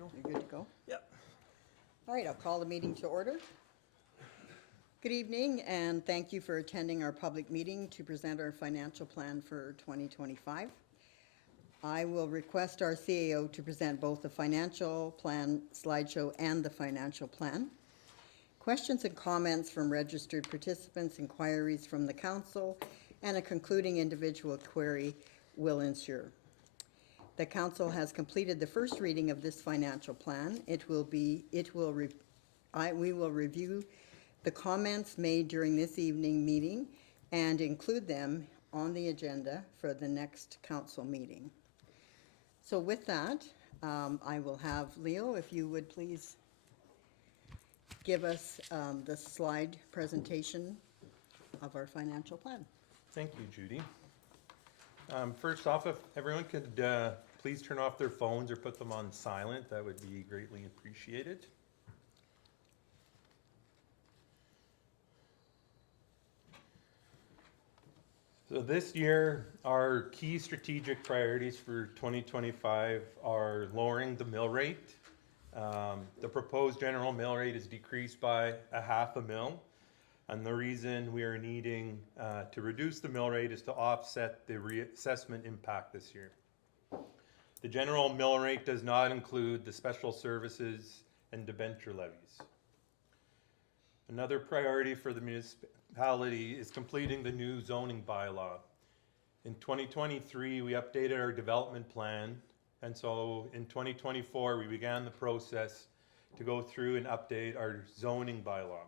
You're good to go? Yep. All right, I'll call the meeting to order. Good evening, and thank you for attending our public meeting to present our financial plan for 2025. I will request our CAO to present both the financial plan slideshow and the financial plan. Questions and comments from registered participants, inquiries from the council, and a concluding individual query will ensure. The council has completed the first reading of this financial plan. We will review the comments made during this evening meeting and include them on the agenda for the next council meeting. So with that, I will have Leo, if you would please give us the slide presentation of our financial plan. Thank you, Judy. First off, if everyone could please turn off their phones or put them on silent, that would be greatly appreciated. So this year, our key strategic priorities for 2025 are lowering the mill rate. The proposed general mill rate is decreased by $0.5 mil. And the reason we are needing to reduce the mill rate is to offset the reassessment impact this year. The general mill rate does not include the special services and debenture levies. Another priority for the municipality is completing the new zoning bylaw. In 2023, we updated our development plan, and so in 2024, we began the process to go through and update our zoning bylaw.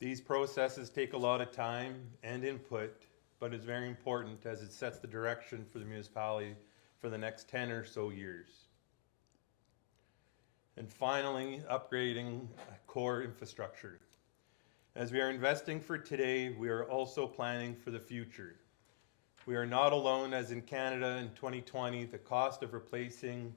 These processes take a lot of time and input, but it's very important as it sets the direction for the municipality for the next 10 or so years. And finally, upgrading core infrastructure. As we are investing for today, we are also planning for the future. We are not alone, as in Canada in 2020, the cost of replacing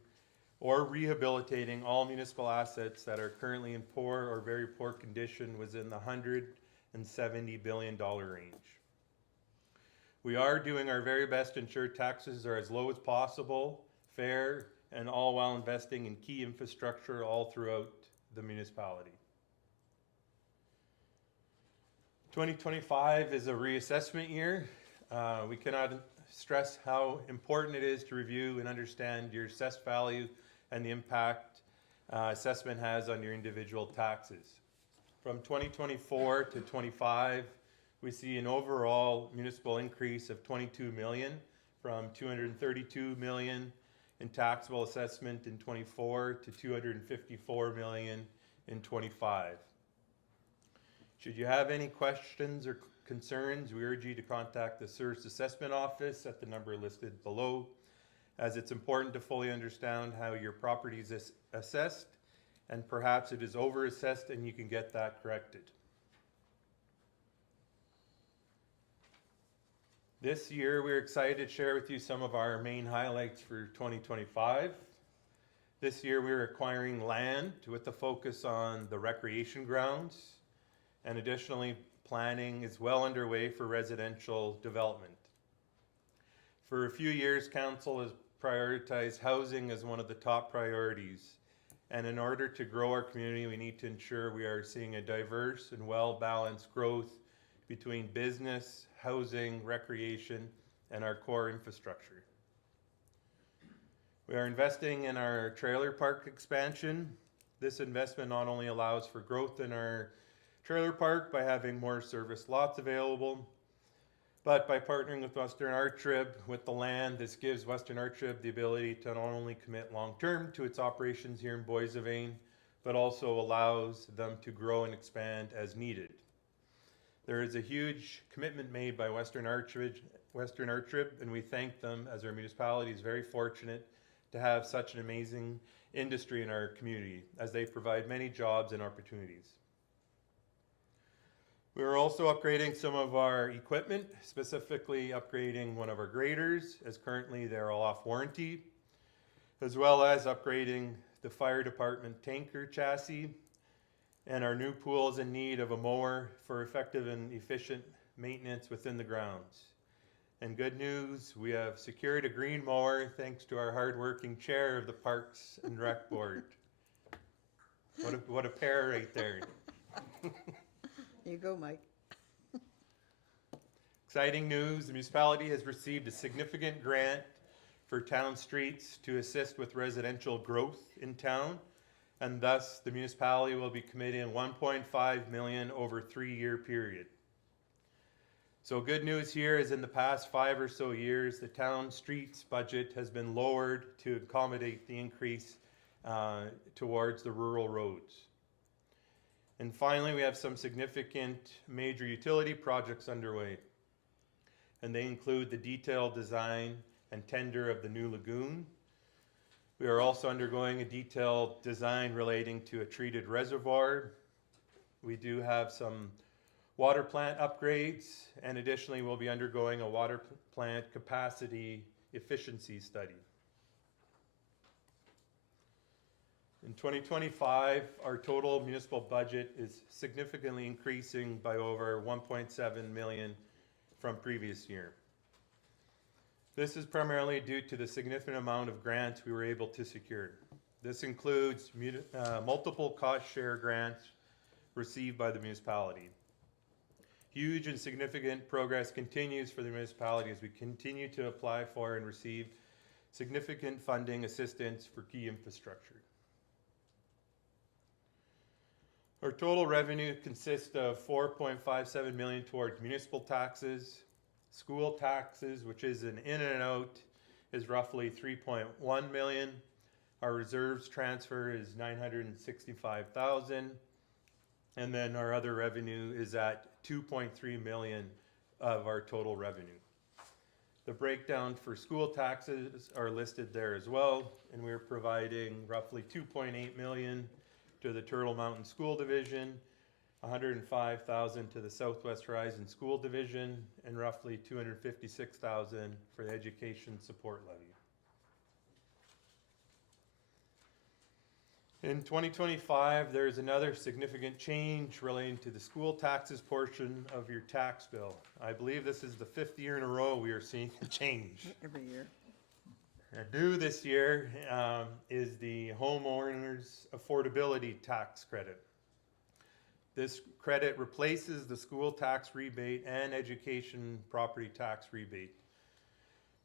or rehabilitating all municipal assets that are currently in poor or very poor condition was in the $170 billion range. We are doing our very best to ensure taxes are as low as possible, fair, and all while investing in key infrastructure all throughout the municipality. 2025 is a reassessment year. We cannot stress how important it is to review and understand your assessed value and the impact assessment has on your individual taxes. From 2024 to 25, we see an overall municipal increase of $22 million from $232 million in taxable assessment in 24 to $254 million in 25. Should you have any questions or concerns, we urge you to contact the Service Assessment Office at the number listed below, as it's important to fully understand how your property is assessed, and perhaps it is over-assessed and you can get that corrected. This year, we're excited to share with you some of our main highlights for 2025. This year, we're acquiring land with the focus on the recreation grounds, and additionally, planning is well underway for residential development. For a few years, Council has prioritized housing as one of the top priorities, and in order to grow our community, we need to ensure we are seeing a diverse and well-balanced growth between business, housing, recreation, and our core infrastructure. We are investing in our trailer park expansion. This investment not only allows for growth in our trailer park by having more service lots available, but by partnering with Western Artrib with the land, this gives Western Artrib the ability to not only commit long-term to its operations here in Boissevain, but also allows them to grow and expand as needed. There is a huge commitment made by Western Artrib, and we thank them, as our municipality is very fortunate to have such an amazing industry in our community, as they provide many jobs and opportunities. We are also upgrading some of our equipment, specifically upgrading one of our graders, as currently they're all off warranty, as well as upgrading the fire department tanker chassis. And our new pool is in need of a mower for effective and efficient maintenance within the grounds. And good news, we have secured a green mower thanks to our hardworking chair of the Parks and Rec Board. What a pair right there. You go, Mike. Exciting news, the municipality has received a significant grant for town streets to assist with residential growth in town, and thus the municipality will be committing 1.5 million over a 3-year period. So good news here is in the past 5 or so years, the town streets budget has been lowered to accommodate the increase towards the rural roads. And finally, we have some significant major utility projects underway. And they include the detailed design and tender of the new lagoon. We are also undergoing a detailed design relating to a treated reservoir. We do have some water plant upgrades, and additionally we'll be undergoing a water plant capacity efficiency study. In 2025, our total municipal budget is significantly increasing by over 1.7 million from previous year. This is primarily due to the significant amount of grants we were able to secure. This includes multiple cost share grants received by the municipality. Huge and significant progress continues for the municipality as we continue to apply for and receive significant funding assistance for key infrastructure. Our total revenue consists of 4.57 million towards municipal taxes. School taxes, which is an in and out, is roughly 3.1 million. Our reserves transfer is 965,000. And then our other revenue is at 2.3 million of our total revenue. The breakdown for school taxes are listed there as well, and we're providing roughly 2.8 million to the Turtle Mountain School Division, 105,000 to the Southwest Horizon School Division, and roughly 256,000 for the Education Support Levy. In 2025, there's another significant change relating to the school taxes portion of your tax bill. I believe this is the 5th year in a row we are seeing a change. Every year. New this year is the homeowners affordability tax credit. This credit replaces the school tax rebate and education property tax rebate.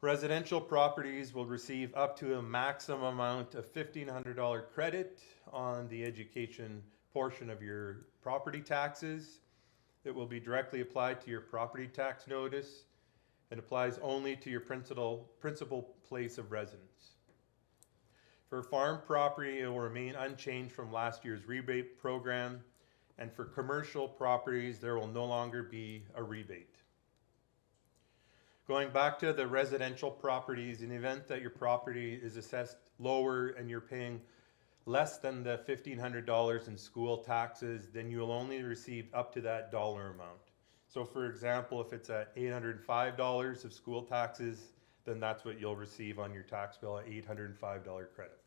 Residential properties will receive up to a maximum amount of $1,500 credit on the education portion of your property taxes. It will be directly applied to your property tax notice. It applies only to your principal place of residence. For farm property, it will remain unchanged from last year's rebate program. And for commercial properties, there will no longer be a rebate. Going back to the residential properties, in the event that your property is assessed lower and you're paying less than the $1,500 in school taxes, then you will only receive up to that dollar amount. So for example, if it's at $805 of school taxes, then that's what you'll receive on your tax bill, at $805 credit.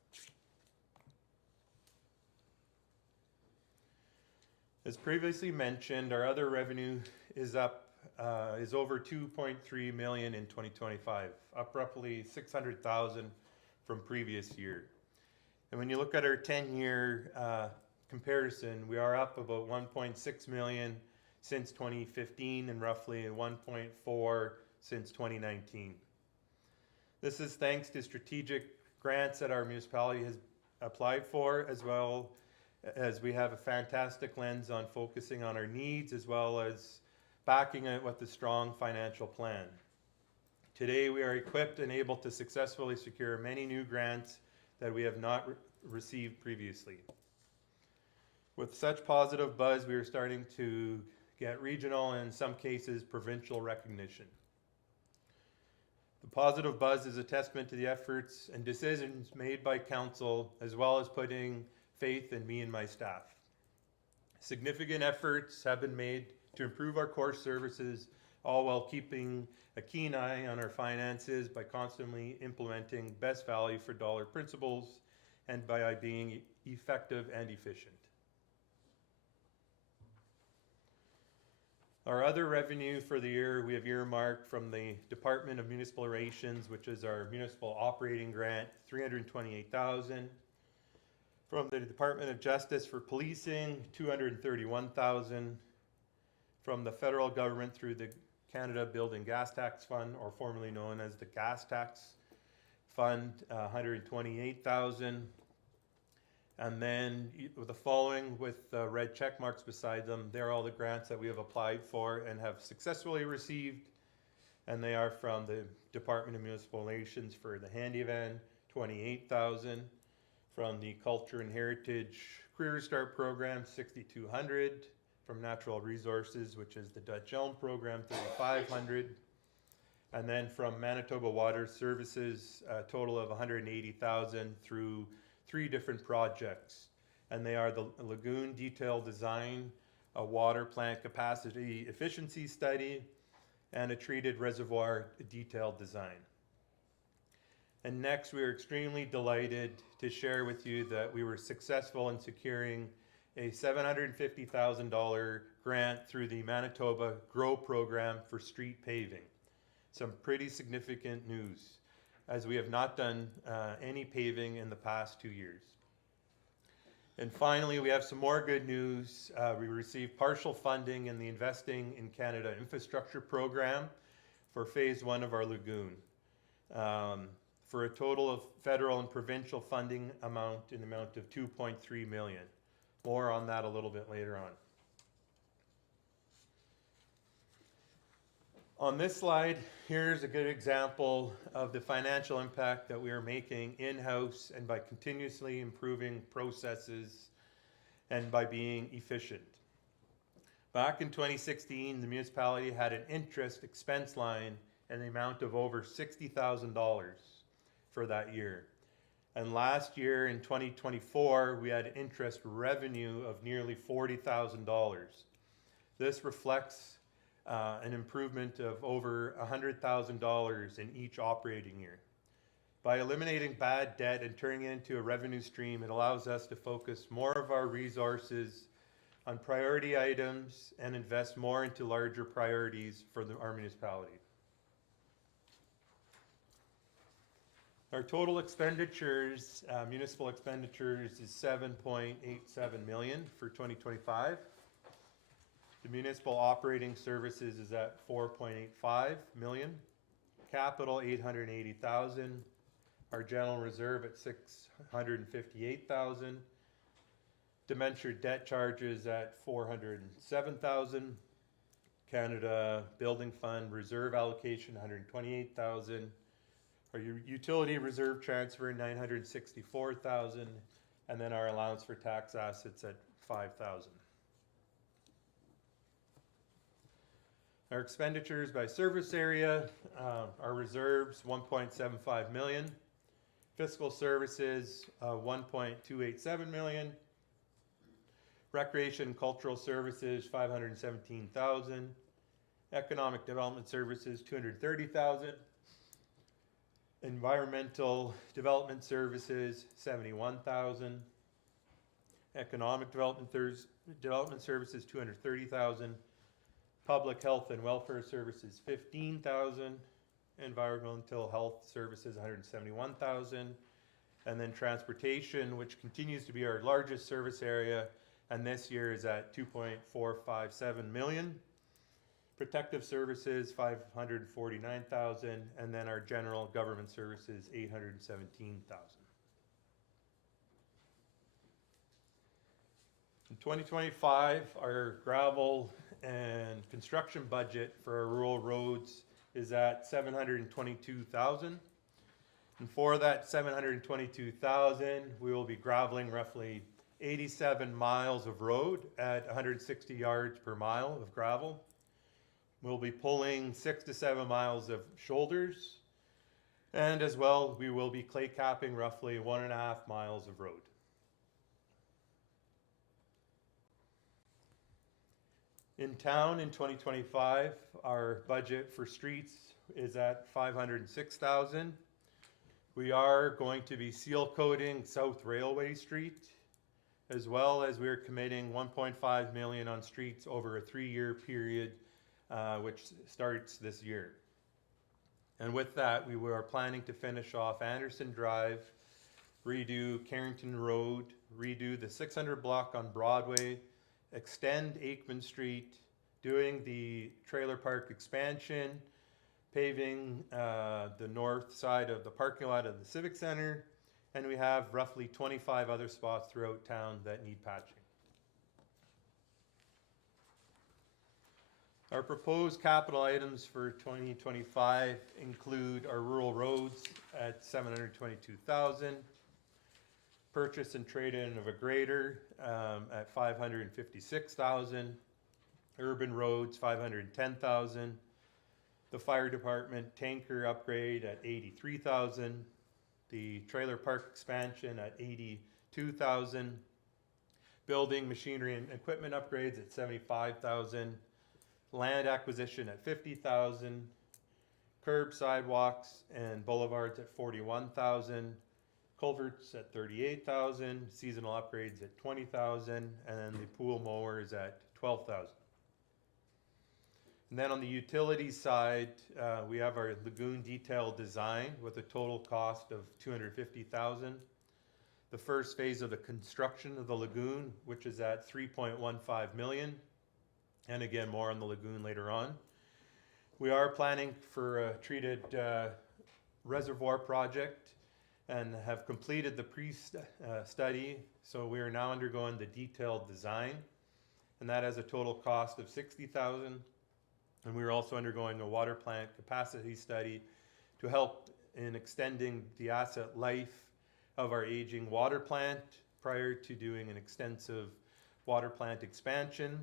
As previously mentioned, our other revenue is over 2.3 million in 2025, up roughly 600,000 from previous year. And when you look at our 10-year comparison, we are up about 1.6 million since 2015 and roughly 1.4 since 2019. This is thanks to strategic grants that our municipality has applied for, as well as we have a fantastic lens on focusing on our needs, as well as backing it with a strong financial plan. Today, we are equipped and able to successfully secure many new grants that we have not received previously. With such positive buzz, we are starting to get regional and in some cases provincial recognition. The positive buzz is a testament to the efforts and decisions made by council, as well as putting faith in me and my staff. Significant efforts have been made to improve our core services, all while keeping a keen eye on our finances by constantly implementing best value for dollar principles and by being effective and efficient. Our other revenue for the year we have earmarked from the Department of Municipal Relations, which is our municipal operating grant, $328,000. From the Department of Justice for Policing, $231,000. From the federal government through the Canada Building Gas Tax Fund, or formerly known as the Gas Tax Fund, $128,000. And then the following with red check marks beside them, they're all the grants that we have applied for and have successfully received. And they are from the Department of Municipal Relations for the Handy Van, $28,000. From the Culture and Heritage Career Start Program, $6,200. From Natural Resources, which is the Dutch Elm Program, $3,500. And then from Manitoba Water Services, a total of $180,000 through 3 different projects. And they are the lagoon detail design, a water plant capacity efficiency study, and a treated reservoir detail design. And next, we are extremely delighted to share with you that we were successful in securing a $750,000 grant through the Manitoba GROW program for street paving. Some pretty significant news, as we have not done any paving in the past 2 years. And finally, we have some more good news. We received partial funding in the Investing in Canada Infrastructure Program for phase 1 of our lagoon, for a total of federal and provincial funding amount in the amount of $2.3 million. More on that a little bit later on. On this slide, here's a good example of the financial impact that we are making in-house and by continuously improving processes and by being efficient. Back in 2016, the municipality had an interest expense line in the amount of over $60,000 for that year. And last year in 2024, we had interest revenue of nearly $40,000. This reflects an improvement of over $100,000 in each operating year. By eliminating bad debt and turning it into a revenue stream, it allows us to focus more of our resources on priority items and invest more into larger priorities for our municipality. Our total expenditures, municipal expenditures, is $7.87 million for 2025. The municipal operating services is at $4.85 million. Capital, $880,000. Our general reserve at $658,000. Debenture debt charges at $407,000. Canada Building Fund reserve allocation, $128,000. Our utility reserve transfer, $964,000, and then our allowance for tax assets at $5,000. Our expenditures by service area, our reserves, $1.75 million. Fiscal services, $1.287 million. Recreation and cultural services, $517,000. Economic development services, $230,000. Environmental development services, $71,000. Economic development services, $230,000. Public health and welfare services, $15,000. Environmental health services, $171,000. And then transportation, which continues to be our largest service area, and this year is at $2.457 million. Protective services, $549,000, and then our general government services, $817,000. In 2025, our gravel and construction budget for our rural roads is at $722,000. And for that $722,000, we will be graveling roughly 87 miles of road at 160 yards per mile of gravel. We'll be pulling 6 to 7 miles of shoulders, and as well, we will be clay capping roughly 1.5 miles of road. In town in 2025, our budget for streets is at $506,000. We are going to be seal coating South Railway Street, as well as we are committing $1.5 million on streets over a 3-year period which starts this year. And with that, we were planning to finish off Anderson Drive, redo Carrington Road, redo the 600 block on Broadway, extend Aikman Street, doing the trailer park expansion, paving the north side of the parking lot of the Civic Center, and we have roughly 25 other spots throughout town that need patching. Our proposed capital items for 2025 include our rural roads at $722,000, purchase and trade-in of a grader at $556,000, urban roads $510,000, the fire department tanker upgrade at $83,000, the trailer park expansion at $82,000, building machinery and equipment upgrades at $75,000, land acquisition at $50,000, curb, sidewalks, and boulevards at $41,000, culverts at $38,000, seasonal upgrades at $20,000, and then the pool mowers at $12,000. And then on the utilities side, we have our lagoon detail design with a total cost of $250,000. The first phase of the construction of the lagoon, which is at $3.15 million. And again, more on the lagoon later on. We are planning for a treated reservoir project and have completed the pre-study. So we are now undergoing the detailed design, and that has a total cost of $60,000. And we are also undergoing a water plant capacity study to help in extending the asset life of our aging water plant prior to doing an extensive water plant expansion.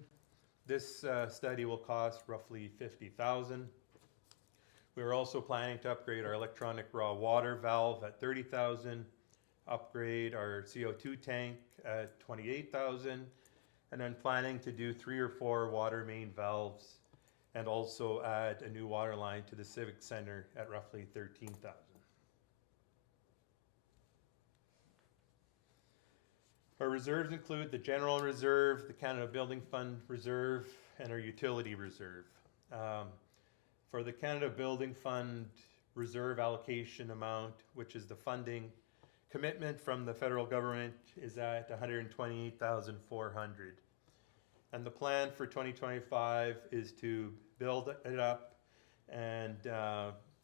This study will cost roughly $50,000. We are also planning to upgrade our electronic raw water valve at $30,000, upgrade our CO2 tank at $28,000, and then planning to do 3 or 4 water main valves and also add a new water line to the Civic Center at roughly $13,000. Our reserves include the General Reserve, the Canada Building Fund Reserve, and our Utility Reserve. For the Canada Building Fund Reserve allocation amount, which is the funding commitment from the federal government, is at $128,400. And the plan for 2025 is to build it up and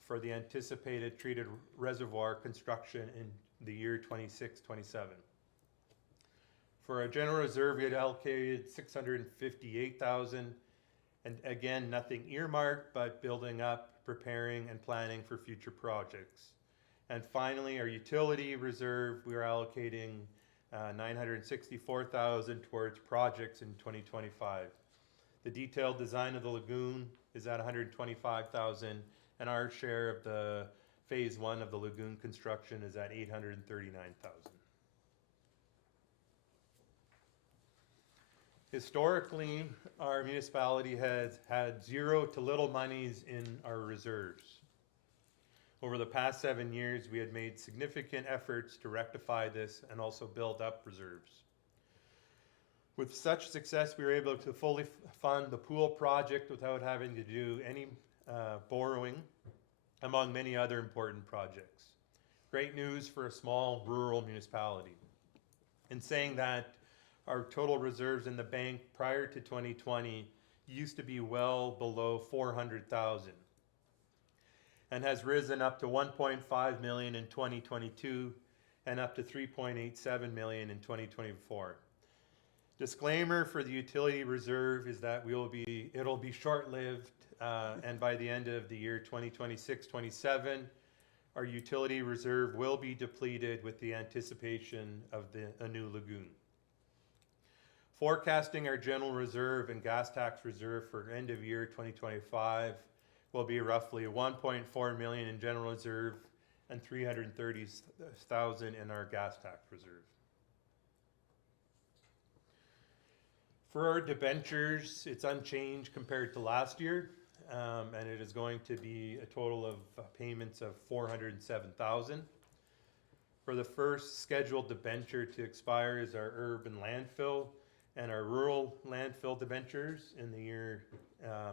for the anticipated treated reservoir construction in the year 26-27. For our general reserve, we had allocated $658,000, and again, nothing earmarked, but building up, preparing, and planning for future projects. And finally, our utility reserve, we are allocating $964,000 towards projects in 2025. The detailed design of the lagoon is at $125,000, and our share of the phase 1 of the lagoon construction is at $839,000. Historically, our municipality has had zero to little monies in our reserves. Over the past 7 years, we had made significant efforts to rectify this and also build up reserves. With such success, we were able to fully fund the pool project without having to do any borrowing, among many other important projects. Great news for a small rural municipality. In saying that, our total reserves in the bank prior to 2020 used to be well below $400,000 and has risen up to $1.5 million in 2022 and up to $3.87 million in 2024. Disclaimer for the utility reserve is that it'll be short-lived, and by the end of the year 2026-27, our utility reserve will be depleted with the anticipation of a new lagoon. Forecasting our general reserve and gas tax reserve for end of year 2025 will be roughly $1.4 million in general reserve and $330,000 in our gas tax reserve. For our debentures, it's unchanged compared to last year, and it is going to be a total of payments of $407,000. For the first scheduled debenture to expire is our urban landfill, and our rural landfill debentures in the year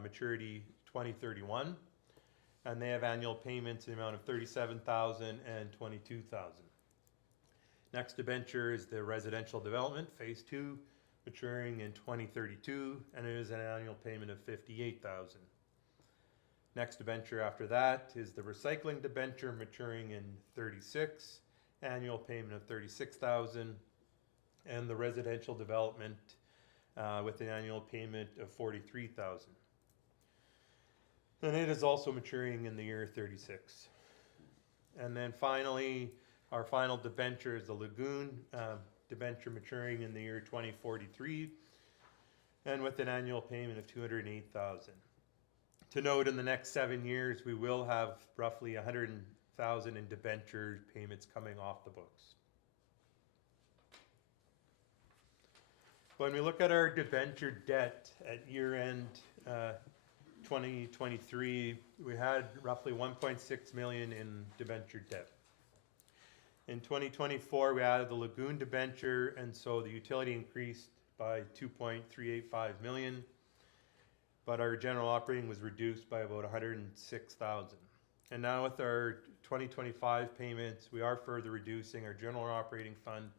maturity 2031. And they have annual payments in the amount of $37,000 and $22,000. Next debenture is the residential development, phase 2, maturing in 2032, and it is an annual payment of $58,000. Next debenture after that is the recycling debenture, maturing in 36, annual payment of $36,000, and the residential development with an annual payment of $43,000. And it is also maturing in the year 36. And then finally, our final debenture is the Lagoon debenture, maturing in the year 2043, and with an annual payment of $208,000. To note, in the next 7 years, we will have roughly $100,000 in debenture payments coming off the books. When we look at our debenture debt at year-end 2023, we had roughly $1.6 million in debenture debt. In 2024, we added the Lagoon debenture, and so the utility increased by $2.385 million, but our general operating was reduced by about $106,000. And now with our 2025 payments, we are further reducing our general operating fund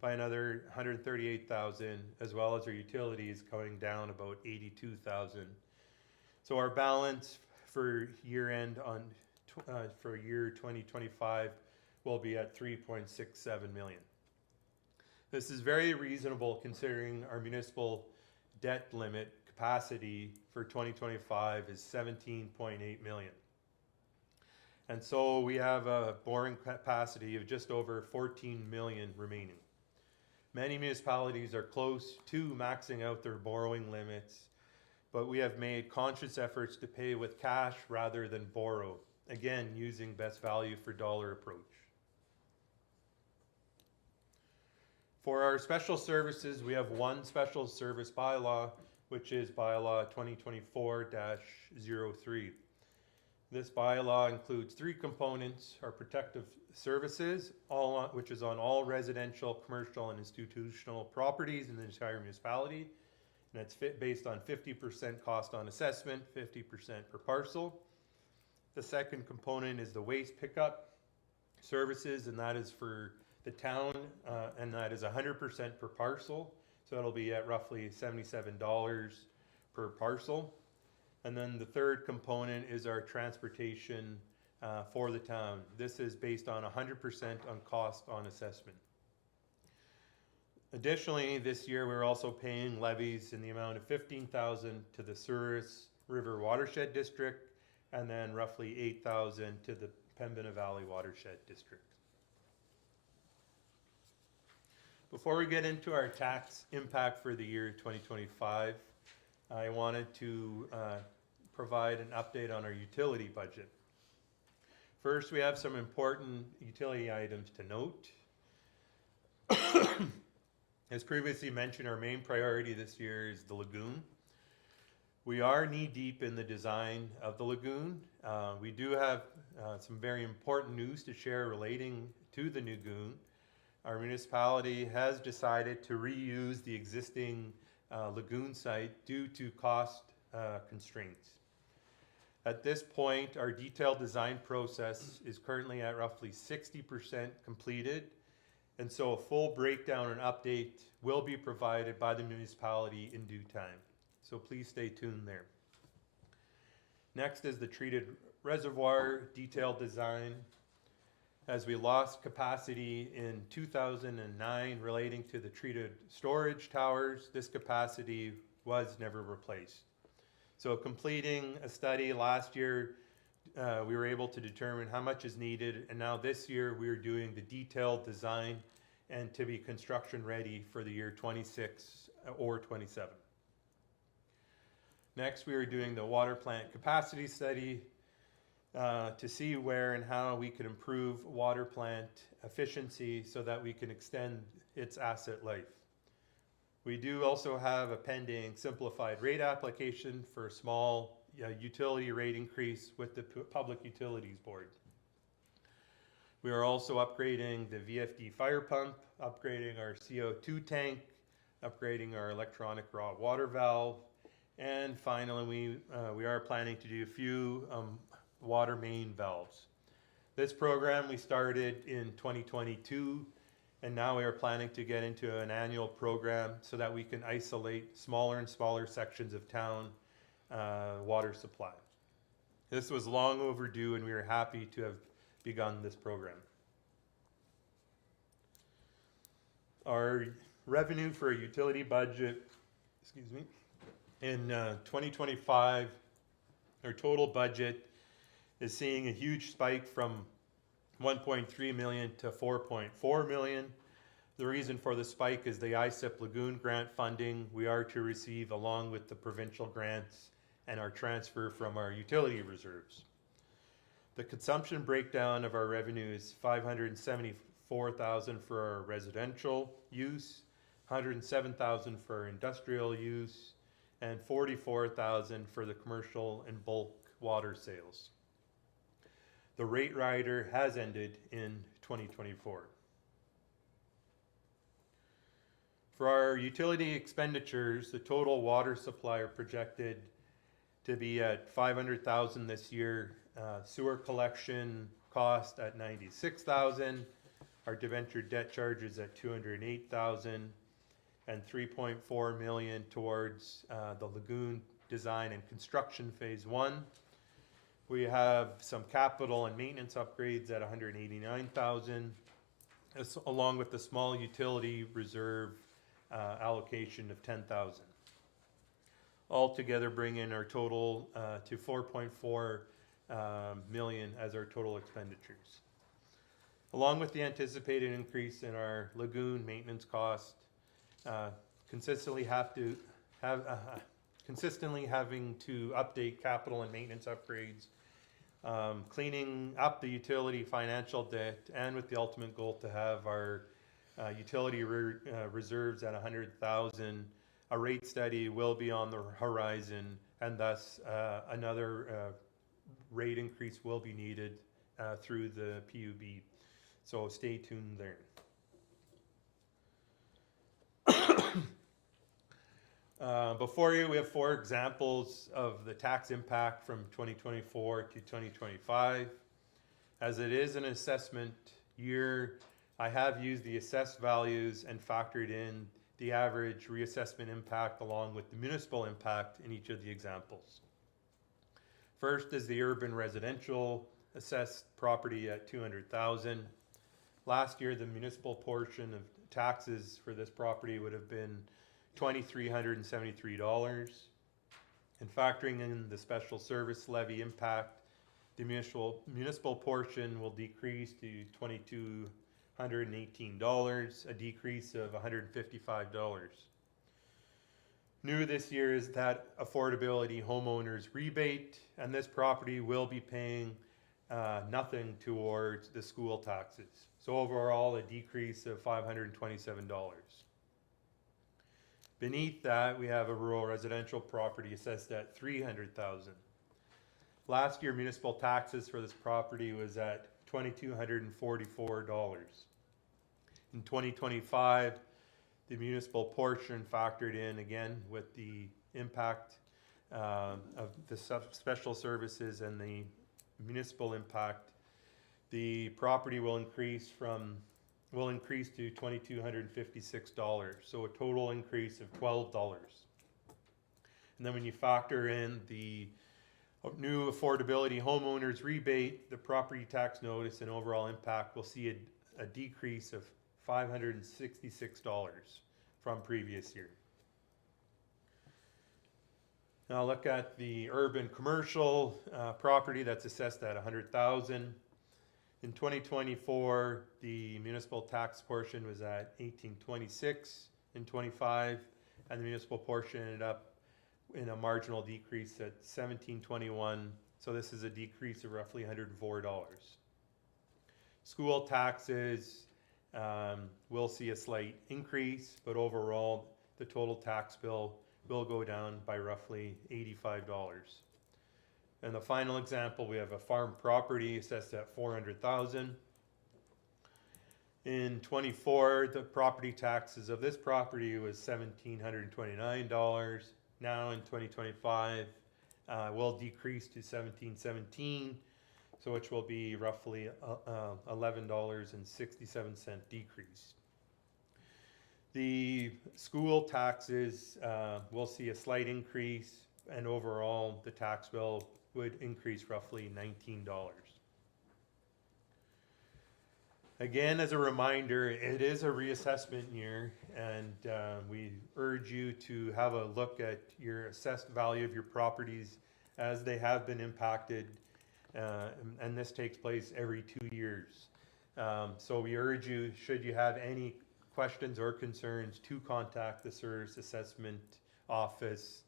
by another $138,000, as well as our utilities going down about $82,000. So our balance for year end for year 2025 will be at $3.67 million. This is very reasonable considering our municipal debt limit capacity for 2025 is $17.8 million. And so we have a borrowing capacity of just over $14 million remaining. Many municipalities are close to maxing out their borrowing limits, but we have made conscious efforts to pay with cash rather than borrow, again, using best value for dollar approach. For our special services, we have one special service bylaw, which is bylaw 2024-03. This bylaw includes 3 components: our protective services, which is on all residential, commercial, and institutional properties in the entire municipality. And it's based on 50% cost on assessment, 50% per parcel. The second component is the waste pickup services, and that is for the town, and that is 100% per parcel. So it'll be at roughly $77 per parcel. And then the third component is our transportation for the town. This is based on 100% on cost on assessment. Additionally, this year we're also paying levies in the amount of $15,000 to the Souris River Watershed District, and then roughly $8,000 to the Pembina Valley Watershed District. Before we get into our tax impact for the year 2025, I wanted to provide an update on our utility budget. First, we have some important utility items to note. As previously mentioned, our main priority this year is the lagoon. We are knee-deep in the design of the lagoon. We do have some very important news to share relating to the lagoon. Our municipality has decided to reuse the existing lagoon site due to cost constraints. At this point, our detailed design process is currently at roughly 60% completed, and so a full breakdown and update will be provided by the municipality in due time. So please stay tuned there. Next is the treated reservoir detailed design. As we lost capacity in 2009 relating to the treated storage towers, this capacity was never replaced. So completing a study last year, we were able to determine how much is needed, and now this year we are doing the detailed design and to be construction ready for the year 26 or 27. Next, we are doing the water plant capacity study to see where and how we can improve water plant efficiency so that we can extend its asset life. We do also have a pending simplified rate application for a small utility rate increase with the Public Utilities Board. We are also upgrading the VFD fire pump, upgrading our CO2 tank, upgrading our electronic raw water valve, and finally, we are planning to do a few water main valves. This program we started in 2022, and now we are planning to get into an annual program so that we can isolate smaller and smaller sections of town water supply. This was long overdue, and we are happy to have begun this program. Our revenue for a utility budget, in 2025, our total budget is seeing a huge spike from 1.3 million to 4.4 million. The reason for the spike is the ISIP Lagoon grant funding we are to receive along with the provincial grants and our transfer from our utility reserves. The consumption breakdown of our revenue is 574,000 for our residential use, 107,000 for our industrial use, and 44,000 for the commercial and bulk water sales. The rate rider has ended in 2024. For our utility expenditures, the total water supply are projected to be at 500,000 this year. Sewer collection cost at 96,000. Our debenture debt charges at 208,000, and 3.4 million towards the lagoon design and construction phase 1. We have some capital and maintenance upgrades at 189,000, along with the small utility reserve allocation of 10,000. Altogether, bring in our total to 4.4 million as our total expenditures. Along with the anticipated increase in our lagoon maintenance cost, consistently having to update capital and maintenance upgrades, cleaning up the utility financial debt, and with the ultimate goal to have our utility reserves at 100,000, a rate study will be on the horizon, and thus another rate increase will be needed through the PUB. So stay tuned there. Before you, we have 4 examples of the tax impact from 2024 to 2025. As it is an assessment year, I have used the assessed values and factored in the average reassessment impact along with the municipal impact in each of the examples. First is the urban residential assessed property at 200,000. Last year, the municipal portion of taxes for this property would have been $2,373. And factoring in the special service levy impact, the municipal portion will decrease to $2,218, a decrease of $155. New this year is that affordability homeowners rebate, and this property will be paying nothing towards the school taxes. So overall, a decrease of $527. Beneath that, we have a rural residential property assessed at $300,000. Last year, municipal taxes for this property was at $2,244. In 2025, the municipal portion factored in again with the impact of the special services and the municipal impact. The property will increase to $2,256, so a total increase of $12. And then when you factor in the new affordability homeowners rebate, the property tax notice, and overall impact, we'll see a decrease of $566 from previous year. Now look at the urban commercial property that's assessed at $100,000. In 2024, the municipal tax portion was at $1,826 in 25, and the municipal portion ended up in a marginal decrease at $1,721. So this is a decrease of roughly $104. School taxes will see a slight increase, but overall, the total tax bill will go down by roughly $85. And the final example, we have a farm property assessed at $400,000. In '24, the property taxes of this property was $1,729. Now in 2025, will decrease to $1,717, so which will be roughly $11.67 decrease. The school taxes will see a slight increase, and overall the tax bill would increase roughly $19. Again, as a reminder, it is a reassessment year, and we urge you to have a look at your assessed value of your properties as they have been impacted, and this takes place every 2 years. So we urge you, should you have any questions or concerns, to contact the Service Assessment Office,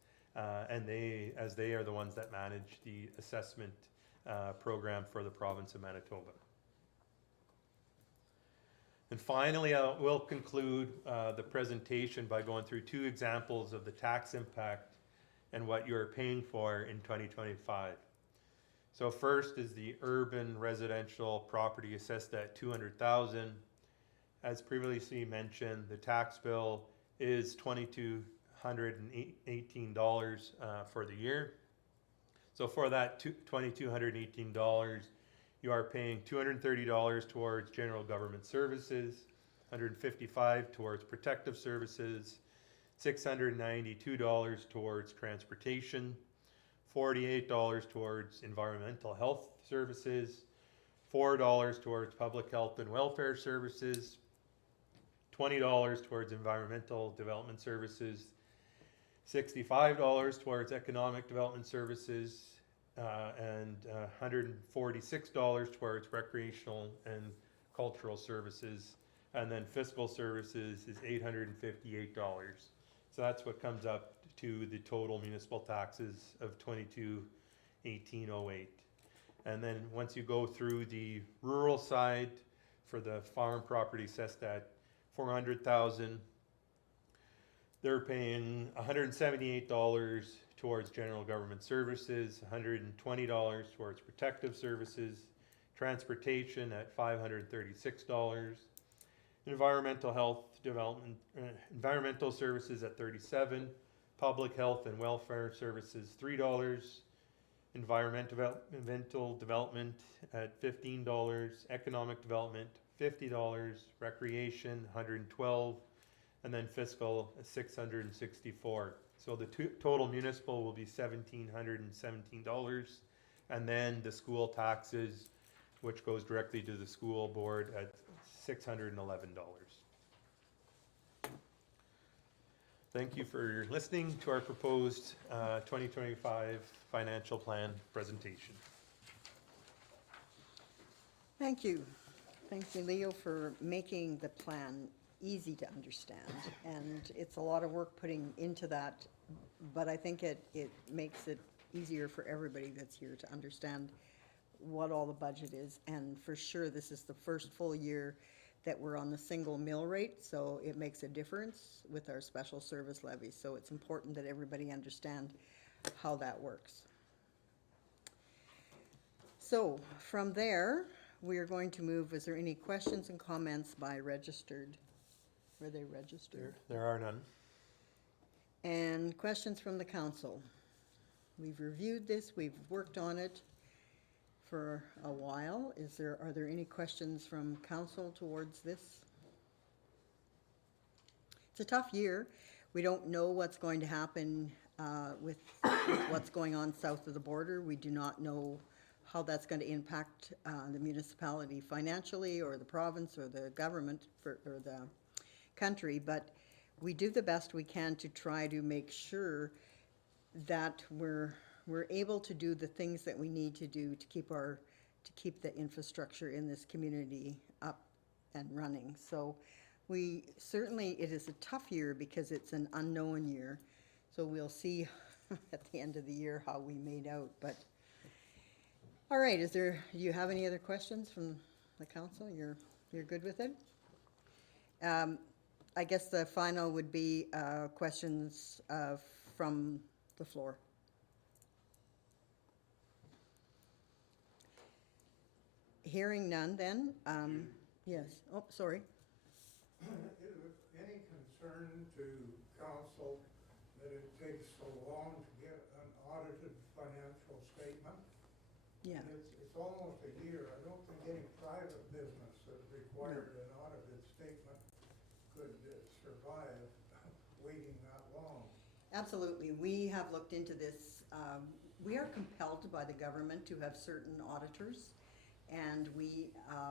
and as they are the ones that manage the assessment program for the province of Manitoba. And finally, we'll conclude the presentation by going through 2 examples of the tax impact and what you're paying for in 2025. So first is the urban residential property assessed at $200,000. As previously mentioned, the tax bill is $2,218 for the year. So for that $2,218, you are paying $230 towards general government services, $155 towards protective services, $692 towards transportation, $48 towards environmental health services, $4 towards public health and welfare services, $20 towards environmental development services, $65 towards economic development services, and $146 towards recreational and cultural services, and then fiscal services is $858. So that's what comes up to the total municipal taxes of $22,1808. And then once you go through the rural side for the farm property assessed at $400,000, they're paying $178 towards general government services, $120 towards protective services, transportation at $536, environmental health development, environmental services at $37, public health and welfare services $3, environmental development at $15, economic development $50, recreation $112, and then fiscal $664. So the total municipal will be $1,717, and then the school taxes, which goes directly to the school board, at $611. Thank you for listening to our proposed 2025 financial plan presentation. Thank you. Thank you, Leo, for making the plan easy to understand. And it's a lot of work putting into that, but I think it makes it easier for everybody that's here to understand what all the budget is. And for sure, this is the first full year that we're on the single mill rate, so it makes a difference with our special service levy. So it's important that everybody understand how that works. So from there, we are going to move. Is there any questions and comments by registered? Were they registered? There are none. And questions from the council? We've reviewed this, we've worked on it for a while. Are there any questions from council towards this? It's a tough year. We don't know what's going to happen with what's going on south of the border. We do not know how that's going to impact the municipality financially, or the province, or the government, or the country, but we do the best we can to try to make sure that we're able to do the things that we need to do to keep the infrastructure in this community up and running. So it is a tough year because it's an unknown year. So we'll see at the end of the year how we made out. But all right, do you have any other questions from the council? You're good with it? I guess the final would be questions from the floor. Hearing none then, Yes, oh, sorry. Is it any concern to council that it takes so long to get an audited financial statement? Yeah, It's almost a year. I don't think any private business that required an audited statement could survive waiting that long. absolutely. We have looked into this. We are compelled by the government to have certain auditors. And we,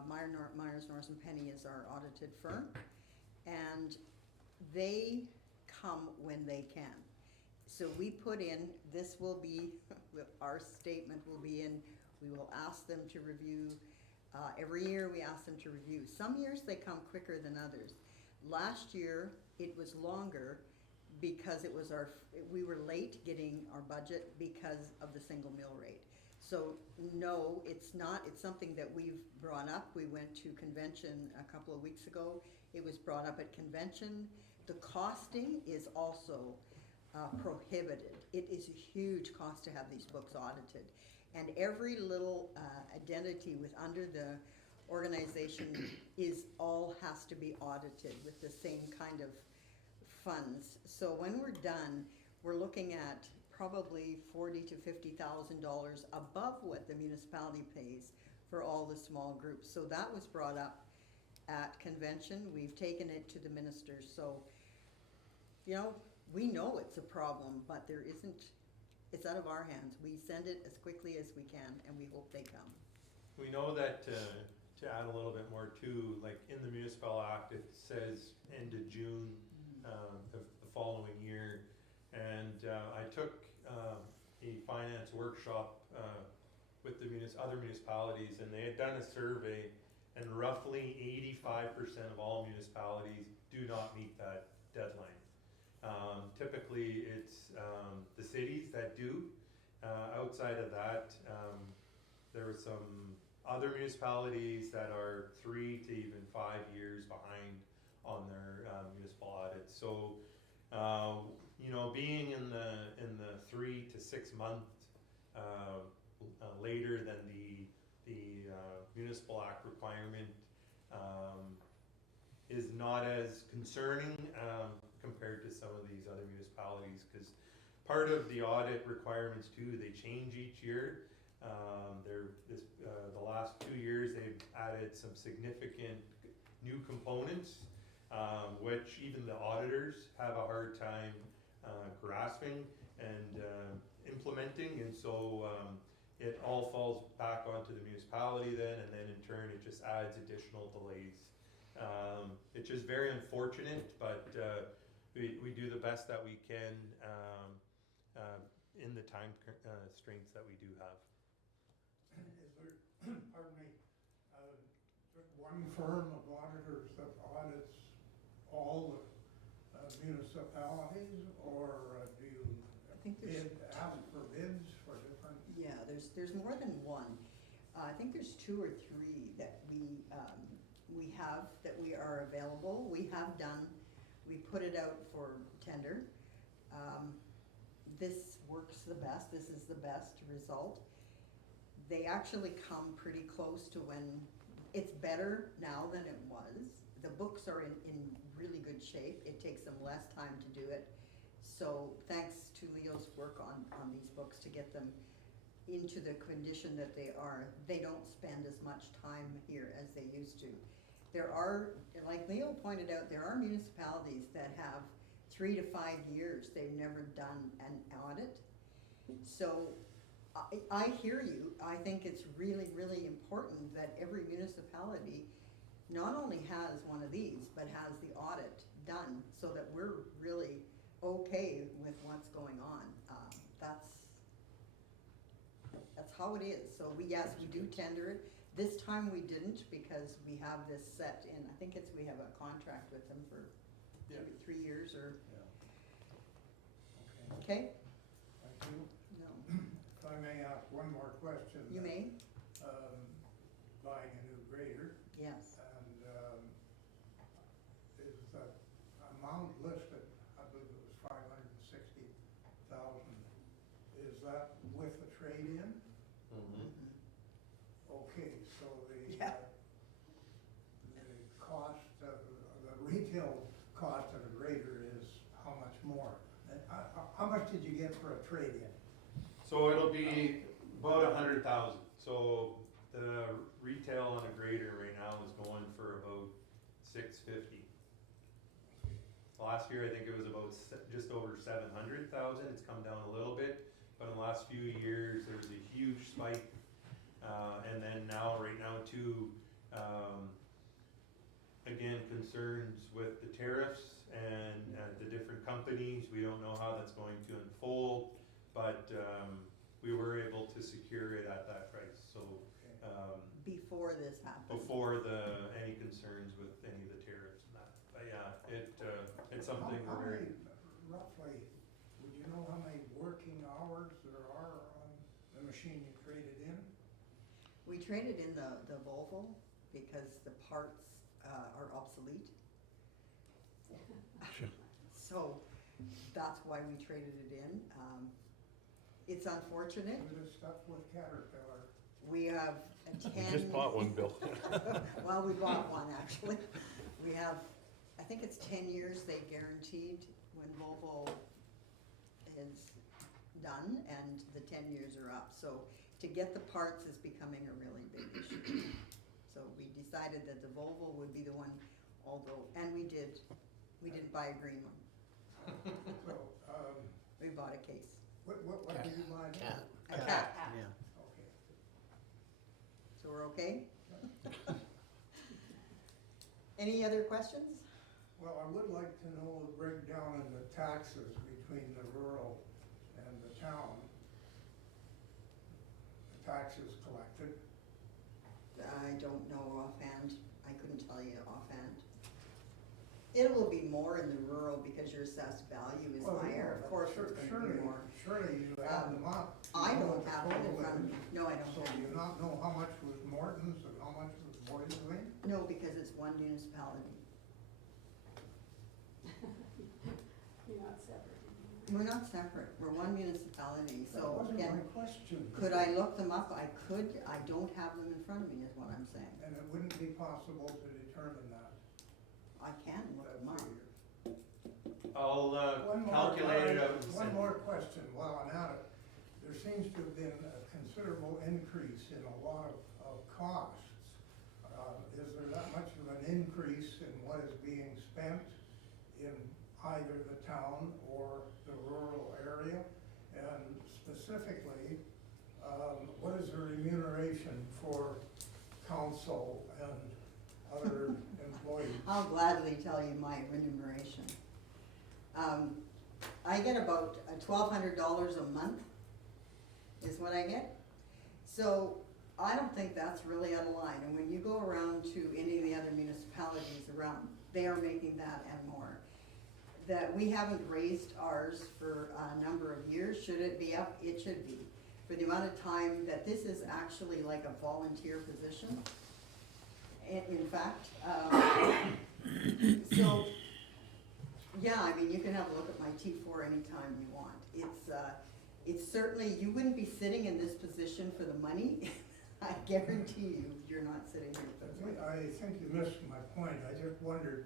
Myers, Norris and Penny is our audited firm. And they come when they can. So we put in, this will be, our statement will be in, we will ask them to review, every year we ask them to review. Some years they come quicker than others. Last year, it was longer because it was we were late getting our budget because of the single mill rate. So no, it's not, it's something that we've brought up. We went to convention a couple of weeks ago. It was brought up at convention. The costing is also prohibited. It is a huge cost to have these books audited. And every little identity with under the organization has to be audited with the same kind of funds. So when we're done, we're looking at probably $40,000 to $50,000 above what the municipality pays for all the small groups. So that was brought up at convention. We've taken it to the ministers. So, you know, we know it's a problem, but there isn't, it's out of our hands. We send it as quickly as we can, and we hope they come. We know that, to add a little bit more too, like in the Municipal Act, it says end of June the following year. And I took a finance workshop with the other municipalities, and they had done a survey, and roughly 85% of all municipalities do not meet that deadline. Typically, it's the cities that do. Outside of that, there were some other municipalities that are 3 to even 5 years behind on their municipal audits. So, you know, being in the 3 to 6 month later than the Municipal Act requirement is not as concerning compared to some of these other municipalities, because part of the audit requirements too, they change each year. The last 2 years they've added some significant new components, which even the auditors have a hard time grasping and implementing, and so it all falls back onto the municipality then, and then in turn it just adds additional delays. It's just very unfortunate, but we do the best that we can in the time constraints that we do have. Is there, pardon me, one firm of auditors that audits all the municipalities, or do you I think ask for bids for different? Yeah, there's more than one. I think there's 2 or 3 that we have that we are available. We put it out for tender. This works the best. This is the best result. They actually come pretty close to when it's better now than it was. The books are in really good shape. It takes them less time to do it. So thanks to Leo's work on these books to get them into the condition that they are, they don't spend as much time here as they used to. There are, like Leo pointed out, there are municipalities that have 3 to 5 years they've never done an audit. So I hear you. I think it's really, really important that every municipality not only has one of these, but has the audit done so that we're really okay with what's going on. That's how it is. So yes, we do tender it. This time we didn't because we have this set in, I think we have a contract with them for 3 years or. Yeah. Okay? Thank you. No. If I may ask one more question. You may? Buying a new grader, Yes. and is the amount listed, I believe it was 560,000, is that with the trade-in? Mm-hmm. Okay, so the, Yeah. How much did you get for a trade-in? So it'll be about 100,000. So the retail on a grader right now is going for about 650. Last year, I think it was about just over 700,000. It's come down a little bit, but in the last few years, there was a huge spike. And then now, right now too, again, concerns with the tariffs and the different companies. We don't know how that's going to unfold, but we were able to secure it at that price. So Before this happened. before any concerns with any of the tariffs and that. But yeah, it's something How we're very. many, roughly, would you know how many working hours there are on the machine you traded in? We traded in the Volvo because the parts are obsolete. So that's why we traded it in. It's unfortunate. Was it stuck with Caterpillar? We have a 10. We just bought one, Bill. Well, we bought one actually. We have, I think it's 10 years they guaranteed when Volvo is done, and the 10 years are up. So to get the parts is becoming a really big issue. So we decided that the Volvo would be the one, although, and we didn't buy a green one. So, We bought a case. what did you buy? now? A cat. Yeah. Okay. So we're okay? Any other questions? Well, I would like to know the breakdown in the taxes between the rural and the town. The taxes collected. I don't know offhand. I couldn't tell you offhand. It will be more in the rural because your assessed value is Well, higher. yeah, Of course, but it's gonna be more. Surely you add them up. you I know don't what the have them in total front of is. me. No, I don't So have you them. not know how much was Morton's and how much was Boissevain? No, because it's one municipality. You're not separate. We're not separate. We're one municipality. That So wasn't again, my question. could I look them up? I could. I don't have them in front of me is what I'm saying. And it wouldn't be possible to determine that I can look them up. figure. I'll One more- calculate it out and One send. more question while I'm at it. There seems to have been a considerable increase in a lot of costs. Is there that much of an increase in what is being spent in either the town or the rural area? And specifically, what is the remuneration for council and other employees? I'll gladly tell you my remuneration. I get about $1,200 a month is what I get. So I don't think that's really out of line. And when you go around to any of the other municipalities around, they are making that and more. That we haven't raised ours for a number of years. Should it be up? It should be. For the amount of time that this is actually like a volunteer position. In fact, so, yeah, I mean, you can have a look at my T4 anytime you want. It's certainly, you wouldn't be sitting in this position for the money. I guarantee you, you're not sitting here for the money. I think you missed my point. I just wondered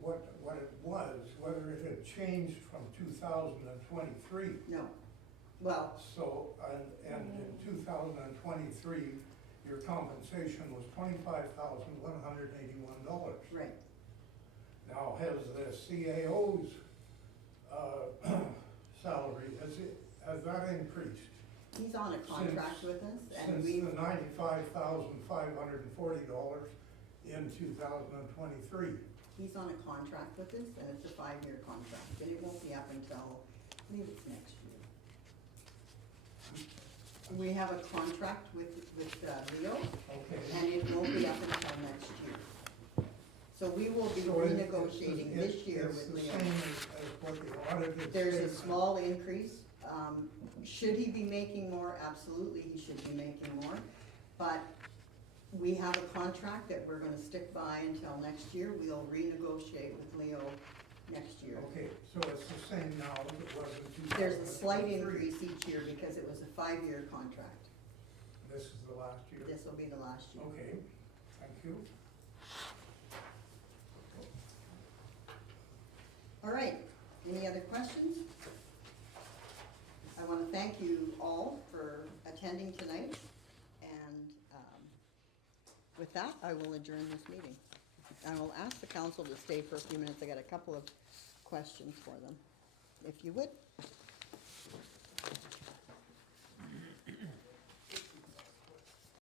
what it was, whether it had changed from 2023. No, well, So, and in 2023, your compensation was $25,181. right. Now, has the CAO's salary, has that increased? He's on a contract with us and Since we, the $95,540 in 2023? he's on a contract with us and it's a 5-year contract and it won't be up until, I believe it's next year. We have a contract with Leo Okay. and it won't be up until next year. So we will be So renegotiating this year with It's Leo. the same as what the audited There's a statement. small increase. Should he be making more? Absolutely, he should be making more. But we have a contract that we're gonna stick by until next year. We'll renegotiate with Leo next year. Okay, so it's the same now as it was in 2023? There's a slight increase each year because it was a 5-year contract. This is the last year? This will be the last year. Okay, thank you. All right, any other questions? I want to thank you all for attending tonight, and with that, I will adjourn this meeting. I will ask the council to stay for a few minutes. I got a couple of questions for them, if you would.